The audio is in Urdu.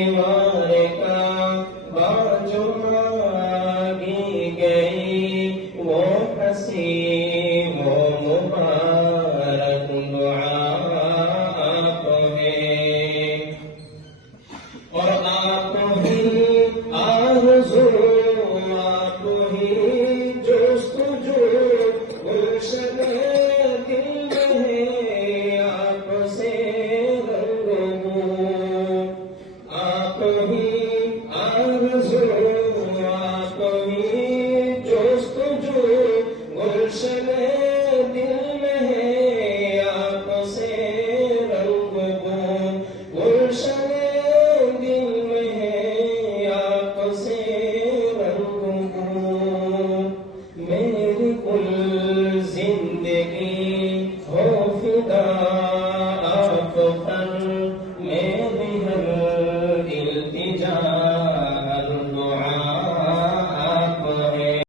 دیوار کا باجو مانگی گئی وہ ہنسی وہ مبارک دعا آپ ہے اور آپ ہی آرزو آپ ہی جستجو گلشن دل میں آپ سے رنگ آپ ہی